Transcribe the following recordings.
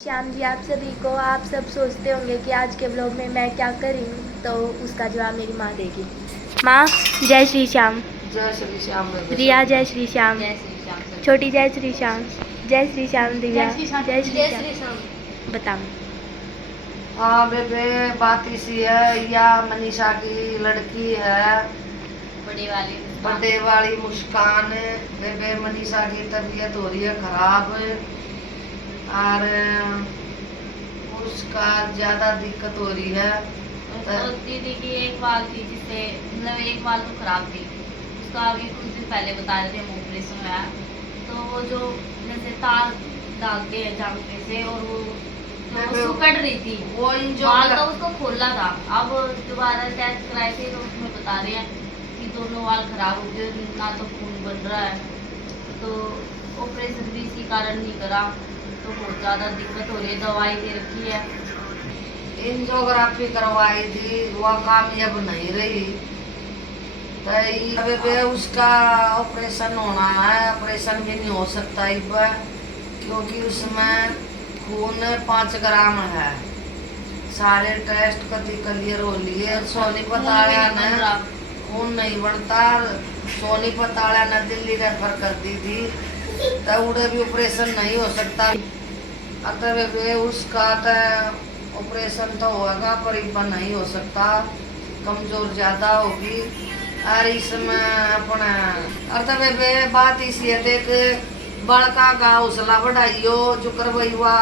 श्याम जी, आप सभी को आप सब सोचते होंगे कि आज के ब्लॉग में मैं क्या कर रही हूँ, तो उसका जवाब मेरी माँ देगी। माँ, जय श्री श्याम। जय श्री श्याम। रिया, जय श्री श्याम। जय श्री श्याम। छोटी, जय श्री श्याम। जय श्री श्याम। दिव्या, जय श्री श्याम। श्याम। बताओ। हाँ बेबे, बात इसी है, या मनीषा की लड़की है, बड़े वाली मुस्कान। बेबे मनीषा की तबीयत हो रही है खराब और उसका ज्यादा दिक्कत हो रही है। तो दीदी की एक बाल थी जिससे मतलब एक बाल तो खराब थी, उसका अभी कुछ दिन पहले बता रहे थे हम ऑपरेशन हुआ, तो वो जो जैसे तार डालते हैं जांघे से और वो जो कट रही थी वो बाल तो उसको खोला था। अब दोबारा टेस्ट कराए थे तो उसमें बता रहे हैं कि दोनों बाल खराब हो गए, ना तो खून बन रहा है, तो ऑपरेशन भी इसी कारण नहीं करा, तो बहुत ज़्यादा दिक्कत हो रही है। दवाई दे रखी है, एंजियोग्राफी करवाई थी, वह कामयाब नहीं रही, तो उसका ऑपरेशन होना है। ऑपरेशन भी नहीं हो सकता इस बार, क्योंकि उसमें खून 5 ग्राम है। सारे टेस्ट कभी क्लियर हो लिए। सोनीपत आया ने खून नहीं बनता, सोनीपत आया ने दिल्ली रेफर कर दी थी, तो उड़े भी ऑपरेशन नहीं हो सकता। अतः उसका तो ऑपरेशन तो होगा पर इस बार नहीं हो सकता, कमजोर ज्यादा होगी। और इसमें अपना अर्थव्यवस्था बात इसी है, देख बड़का का हौसला बढ़ाइयो, जो करवाईवा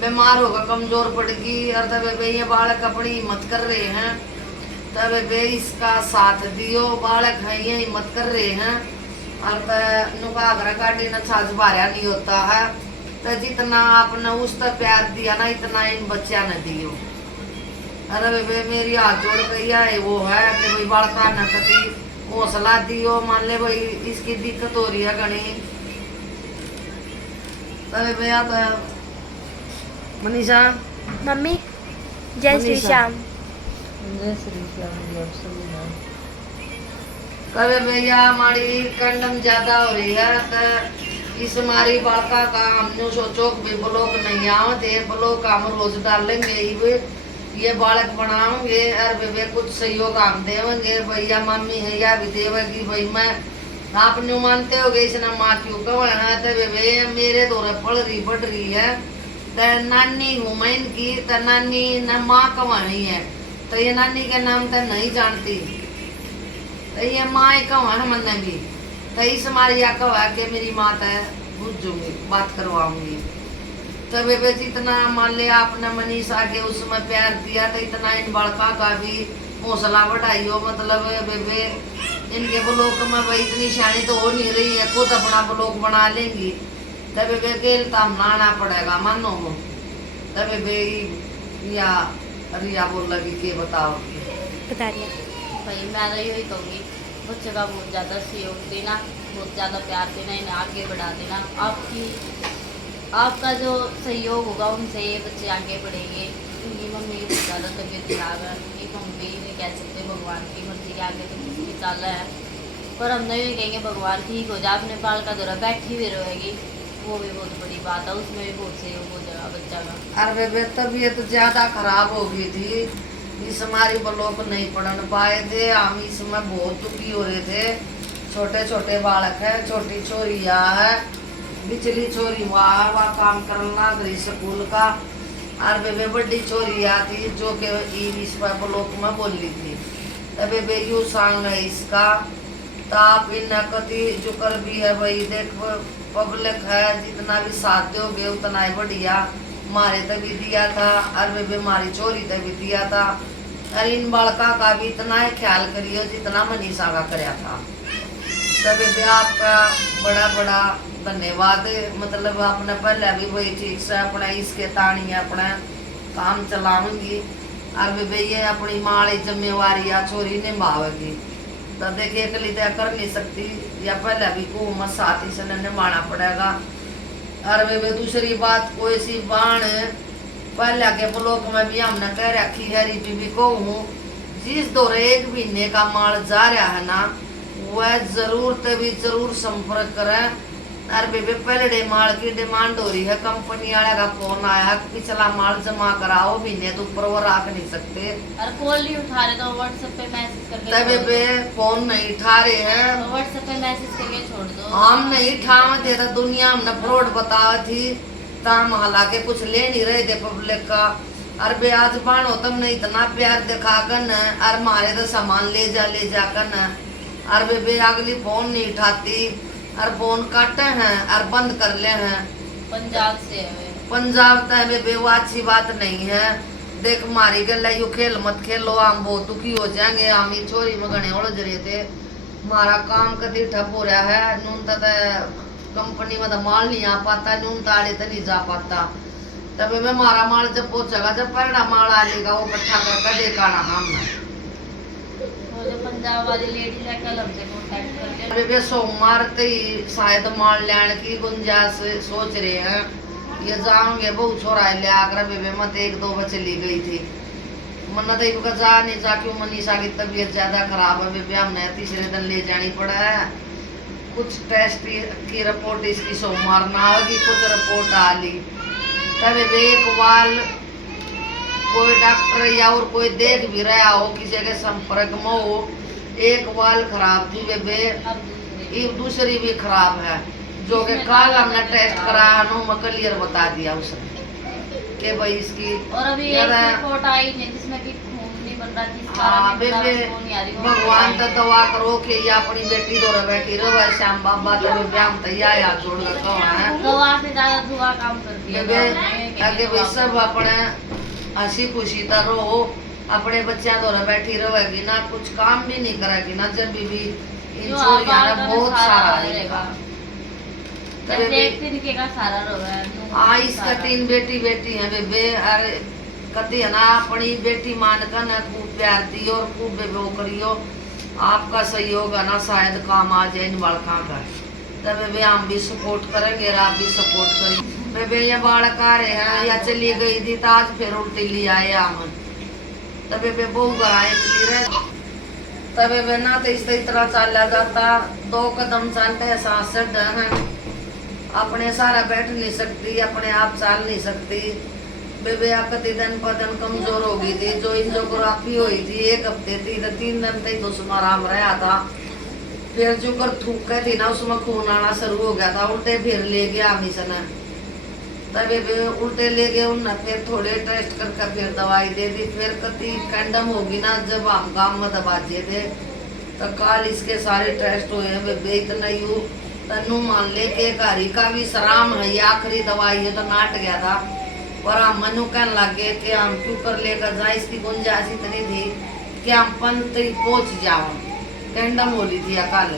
बीमार होगा कमजोर पड़गी। अर्थव्यवस्था ये बालक अपनी हिम्मत कर रहे हैं, तब वे इसका साथ दियो। बालक है ये हिम्मत कर रहे हैं, और नुकागरा गाड़ी न छाछ बारया नहीं होता है, तो जितना आपने उस तक प्यार दिया ना, इतना इन बच्चा ने दियो। अरे बेबे मेरी हाथ जोड़ गई है वो है कि भाई बड़का न कति हौसला दियो। मान ले भाई इसकी दिक्कत हो रही है घनी, तबे भैया तो मनीषा। मम्मी, जय श्री श्याम। जय श्री श्याम। कभी भैया हमारी कंडम ज्यादा हो रही है, तो इस हमारी बाका का हमने सोचो कि ब्लॉक नहीं आवते, ब्लॉक हम रोज डालेंगे, ये बालक बनाओगे और बेबे कुछ सहयोग हम देवेंगे। भैया मम्मी है या भी देवेगी, भाई मैं आप न्यू मानते हो गए इसने माँ क्यों कहना, तो बेबे मेरे दौरे पढ़ रही बढ़ रही है, तो नानी हूँ मैं इनकी, तो नानी न माँ कवानी है, तो ये नानी के नाम तो नहीं जानती, तो ये माँ ही कवा मन भी, तो इस हमारी या कवा के मेरी माँ तो बुझूंगी बात करवाऊंगी। तो बेबे जितना मान लिया आपने मनीषा के उसमें प्यार दिया, तो इतना इन बड़का का भी हौसला बढ़ाइयो। मतलब बेबे इनके ब्लॉक में भाई इतनी शानी तो हो नहीं रही है, खुद अपना ब्लॉक बना लेंगी, तो बेबे के लाना पड़ेगा मानो। तो बेबे या रिया बोल लगी के बताओ बता रही भाई मैं तो यही कहूँगी, बच्चे का बहुत ज़्यादा सहयोग देना, बहुत ज़्यादा प्यार देना, इन्हें आगे बढ़ा देना। आपका जो सहयोग होगा उनसे ये बच्चे आगे बढ़ेंगे। क्योंकि मम्मी की बहुत ज़्यादा तबीयत खराब है, ये हम भी नहीं कह सकते, भगवान की मर्जी के आगे तो कुछ भी चल रहा है, पर हम नहीं कहेंगे भगवान ठीक हो जाए, अपने बाल का दौरा बैठी हुई रहेगी, वो भी बहुत बड़ी बात है, उसमें भी बहुत सहयोग हो जाएगा बच्चा का। अरे बेबे तबीयत ज्यादा खराब हो गई थी, इस हमारी ब्लॉक नहीं पढ़ पाए थे, हम इसमें बहुत दुखी हो रहे थे। छोटे छोटे बालक है, छोटी छोरिया है, बिचली छोरी वहाँ काम करना गई स्कूल का, और बेबे बड़ी छोरी आती जो कि इस ब्लॉक में बोली थी, तो बेबे यू सांग है इसका, तो आप इन कति जुकर भी है भाई, देख पब्लिक है जितना भी साथ दोगे उतना ही बढ़िया। मारे तभी दिया था, और बेबे मारी चोरी तभी दिया था, और इन बालका का भी इतना ही ख्याल करियो जितना मनीषा का कराया था। तो बेबे आपका बड़ा बड़ा धन्यवाद। मतलब आपने पहले भी वही ठीक से अपना इसके तानी अपना काम चलाऊंगी, और बेबे ये अपनी माड़ी जिम्मेवारी या छोरी निभावेगी, तो देखिए अकेली तो कर नहीं सकती, या पहले भी को मत साथी से निभाना पड़ेगा। और बेबे दूसरी बात कोई सी बाण पहले के ब्लॉक में भी हमने कह रखी है, बीबी को हूँ जिस दौरे 1 महीने का माल जा रहा है ना, वह जरूर तभी जरूर संपर्क करें, अरे बेबे पहले माल की डिमांड हो रही है, कंपनी वाले का फोन आया कि पिछला माल जमा कराओ, महीने तो ऊपर वो रख नहीं सकते। और कॉल नहीं उठा रहे तो व्हाट्सएप पे मैसेज करके तब बेबे फोन नहीं उठा रहे हैं, तो व्हाट्सएप पे मैसेज करके छोड़ दो। हम नहीं ठाव थे तो दुनिया हमने फ्रॉड बतावा थी, ताम हालांकि कुछ ले नहीं रहे थे पब्लिक का। अरे बे आज बाण हो तुमने इतना प्यार दिखा कर न, अरे मारे तो सामान ले जा कर न। अरे बेबे अगली फोन नहीं उठाती, और फोन काटे हैं और बंद कर ले हैं। पंजाब से है वे। पंजाब तक बेबे वो अच्छी बात नहीं है। देख मारी गल यू खेल मत खेलो, हम बहुत दुखी हो जाएंगे। हम ही छोरी में घने उलझ रहे थे, हमारा काम कभी ठप हो रहा है। नून तक कंपनी में तो माल नहीं आ पाता, नून ताड़े तो नहीं जा पाता। तब बेबे हमारा माल जब पहुंचेगा, जब पहला माल आ जाएगा वो इकट्ठा करके देखाना हमने। वो जो पंजाब वाली लेडी है कल हमसे कांटेक्ट करके बेबे सोमवार तक ही शायद माल लेने की गुंजाइश सोच रहे हैं। ये जाओगे बहु छोरा ले आकर बेबे मत 1-2 बजे ली गई थी। मन तो इनका जा नहीं जा, क्यों मनीषा की तबीयत ज्यादा खराब है बेबे, हमने तीसरे दिन ले जानी पड़ा है। कुछ टेस्ट की रिपोर्ट इसकी सोमवार ना होगी, कुछ रिपोर्ट आ ली तब बेबे एक बाल कोई डॉक्टर या और कोई देख भी रहा हो, किसी के संपर्क में हो, एक वाल खराब थी बेबे, अब ये दूसरी भी खराब है। जो कि कल हमने टेस्ट कराया नो क्लियर बता दिया उसने कि भाई इसकी। और अभी एक रिपोर्ट आई नहीं जिसमें कि खून नहीं बन रहा, जिस कारण बेबे भगवान तो दवा करो कि ये अपनी बेटी दो बैठी रहो। श्याम बाबा तो बेबे हम तैयार हाथ जोड़ कर कौन है, दवा से ज्यादा दुआ काम करती है बेबे आगे भाई सब अपने हंसी खुशी तो रहो, अपने बच्चा द्वारा बैठी रहेगी ना, कुछ काम भी नहीं करेगी ना। जब भी इन छोरियां ना बहुत सारा रहेगा। एक तरीके का सारा रहेगा। इसका 3 बेटी है बेबे, अरे कती है ना अपनी बेटी मान कर ना खूब प्यार दियो और खूब बेबे वो करियो। आपका सहयोग है ना शायद काम आ जाए इन बालका का। तब बेबे हम भी सपोर्ट करेंगे और आप भी सपोर्ट करेंगे। बेबे ये बालक आ रहे हैं या चली गई थी तो आज फिर उल्टी ले आए हम। तब बेबे बहु गराए रहे, तब बेबे ना तो इस तरह चला जाता। 2 कदम चलते हैं, सांस है, अपने सारा बैठ नहीं सकती, अपने आप चल नहीं सकती। बेबे आकती दिन पर दिन कमजोर हो गई थी। जो इंजियोग्राफी हुई थी 1 हफ्ते थी तो 3 दिन तक तो उसमें आराम रहा था। फिर जो कर थूक थी ना उसमें खून आना शुरू हो गया था, उल्टे फिर ले गया मिशन। तब बेबे उल्टे ले गए उन, फिर थोड़े टेस्ट करके फिर दवाई दे दी। फिर कति कंडम होगी ना, जब हम काम में दबाजे थे तो कल इसके सारे टेस्ट हुए हैं बेबे। इतना यू तनु मान ले के घरी का भी सराम है, ये आखिरी दवाई है तो नाट गया था। और हम मनु कहने लगे कि हम क्यों कर लेकर जाए, इसकी गुंजाइश इतनी थी कि हम पंत पहुंच जाओ। कंडम होली थी कल,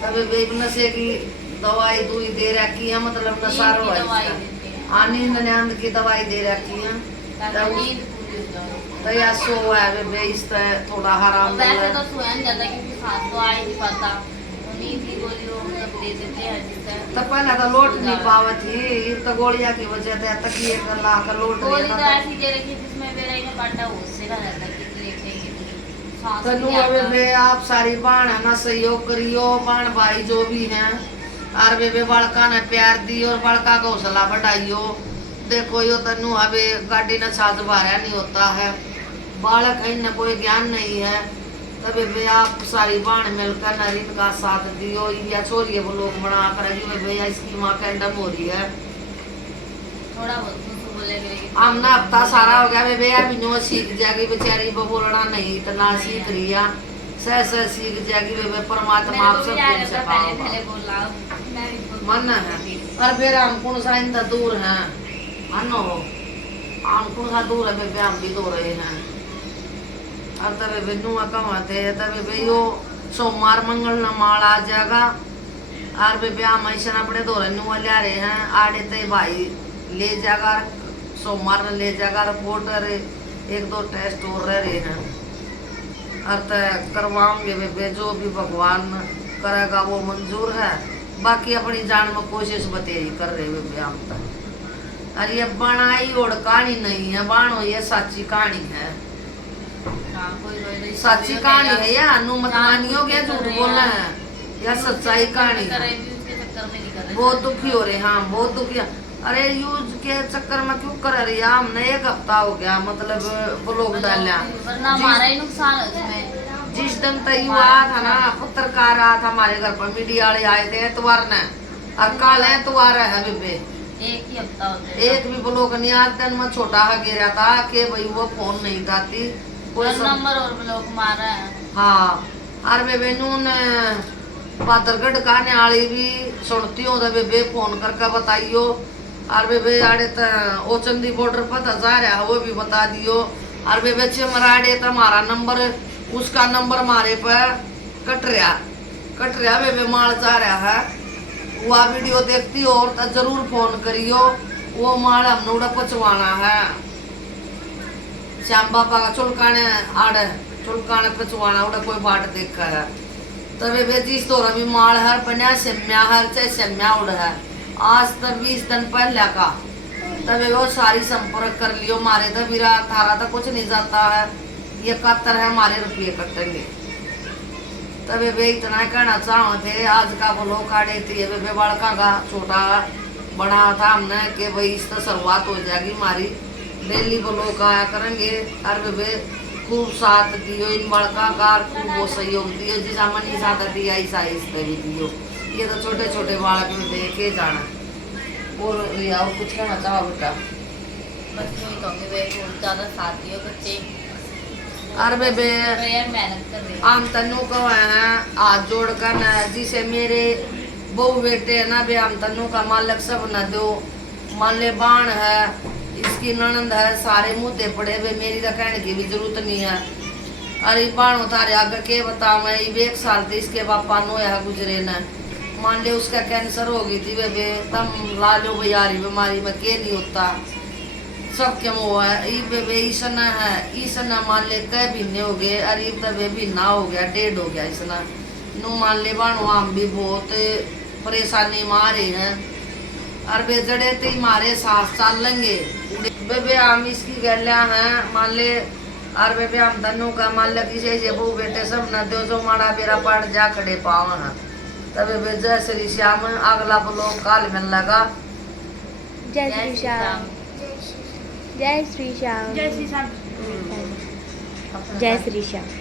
तब बेबे नशे की दवाई दुई दे रखी है, मतलब नशा रो नींद नींद की दवाई दे रखी है। तो या सो है बेबे, इस तरह थोड़ा आराम वैसे तो सोया नहीं जाता क्योंकि सांस तो आ ही नहीं पाता, नींद की गोली वो मतलब दे देते हैं जिससे तो पहले तो लोट नहीं पावा थी, तो गोलियां की वजह से तकिए कर ला कर लोट गोली तो ऐसी दे रखी जिसमें मेरा इन्हें काटा उससे ना रहता कि लेके सांस तनु बेबे आप सारी बाण है ना सहयोग करियो, बाण भाई जो भी हैं। और बेबे बड़का ने प्यार दी और बड़का का हौसला बढ़ाइयो। देखो यो तनु अबे गाड़ी न छाज बारह नहीं होता है, बालक है कोई ज्ञान नहीं है। तब बेबे आप सारी बाण मिलकर नरीन का साथ दियो, या छोरिए वो लोग बना कर भैया इसकी माँ कंडम हो रही है। थोड़ा बहुत हम ना हफ्ता सारा हो गया बेबे, अभी नो सीख जाएगी बेचारी, बोलना नहीं इतना सीख रही है, सह सीख जाएगी बेबे। परमात्मा आप सब मन है। और फिर हम कौन सा इंदा दूर है अनो, हम कौन सा दूर है बेबे, हम भी दो रहे हैं। और तब बेबे नुआ कमाते है, तब बेबे यो सोमवार मंगल न माल आ जाएगा। और बेबे हम ऐसा अपने दो नुआ ले रहे हैं, आड़े ते भाई ले जाएगा सोमवार में ले जाएगा रिपोर्ट, 1-2 टेस्ट और रह रहे हैं। और करवाओगे बेबे, जो भी भगवान करेगा वो मंजूर है। बाकी अपनी जान में कोशिश बतेरी कर रहे बेबे हम तक। और ये बनाई और कहानी नहीं है, बाणो ये सच्ची कहानी है, सच्ची कहानी है। या अनुमत मानियोगे झूठ बोलना है या सच्चाई कहानी है। बहुत दुखी हो रहे हैं, हम बहुत दुखी हैं। अरे यूज के चक्कर में क्यों कर रही है, हमने 1 हफ्ता हो गया मतलब ब्लॉग डाला, वरना हमारा ही नुकसान है उसमें। जिस दिन तय हुआ था ना, पत्रकार आया था हमारे घर पर, मीडिया वाले आए थे एतवार ने, और कल एतवार है बेबे, एक ही हफ्ता होता है। एक भी ब्लॉग नहीं। आज दिन में छोटा है गिरा था कि भाई वो फोन नहीं उठाती कोई नंबर और ब्लॉक मारा है। हाँ, और बेबे नून पादरगढ़ का न्याली भी सुनती हो तो बेबे फोन करके बताइयो, और बेबे आड़े ओ चंदी बॉर्डर पर तो जा रहा है वो भी बता दियो, और बेबे चिमराड़े तो हमारा नंबर, उसका नंबर मारे पर कट रहा बेबे माल जा रहा है, वह वीडियो देखती हो और तो जरूर फोन करियो, वो माल हमने उड़ा पचवाना है, श्याम बाबा का चुलकाने आड़े चुलकाने पचवाना उड़ा कोई बाट देखा है, तबे बेजिस तो रवि माल हर पन्या सेम्या हर चाहे सेम्या उड़ है, आज तक 20 दिन पहले का, तबे वो सारी संपर्क कर लियो, मारे तो बिरा थारा तो कुछ नहीं जाता है, ये 71 है हमारे रुपये कटेंगे। तबे बे इतना कहना चाहो थे, आज का बोलो काटे थी बे बड़का का छोटा बना था हमने कि भाई इस तो शुरुआत हो जाएगी हमारी, डेली बोलो का आया करेंगे, और बे खूब साथ दियो इन बड़का का, खूब वो सहयोग दियो, जिसा मनी साथ दिया ऐसा इसने भी दियो, ये तो छोटे छोटे बालक में देखे जाना। और लिया और कुछ कहना चाहो बेटा? बच्चे ही कहूँगे वे बहुत ज़्यादा साथ दियो बच्चे, और बेबे यार मेहनत कर रहे हैं। आम तन्नू को है हाथ जोड़ कर न, जिसे मेरे बहू बेटे है ना बे, आम तन्नू का मालिक सब न दो, मान ले बाण है, इसकी ननंद है, सारे मुद्दे पड़े वे, मेरी तो कहने की भी जरूरत नहीं है। अरे बाण उतारे आगे के बता, मैं 1 साल थे इसके पापा नो है गुजरे न, मान ले उसका कैंसर हो गई थी बेबे, तम ला लो भैयारी बीमारी में के नहीं होता, सब क्यों हुआ है ई बेबे, ईसना है ईसना मान ले कई महीने हो गए, अरे तबे भी ना हो गया 1.5 हो गया इसना नू, मान ले बाणो हम भी बहुत परेशानी मारे हैं, और बे जड़े ते मारे साथ चल लेंगे बेबे, हम इसकी गलियां हैं मान ले, और बेबे हम तनु का मान ले किसी से बहू बेटे सब न दो, जो माड़ा बेरा पड़ जा खड़े पावा है, तबे बे जय श्री श्याम, अगला ब्लॉग काल में लगा। जय श्री श्याम, जय श्री श्याम, जय श्री श्याम। जय श्री श्याम।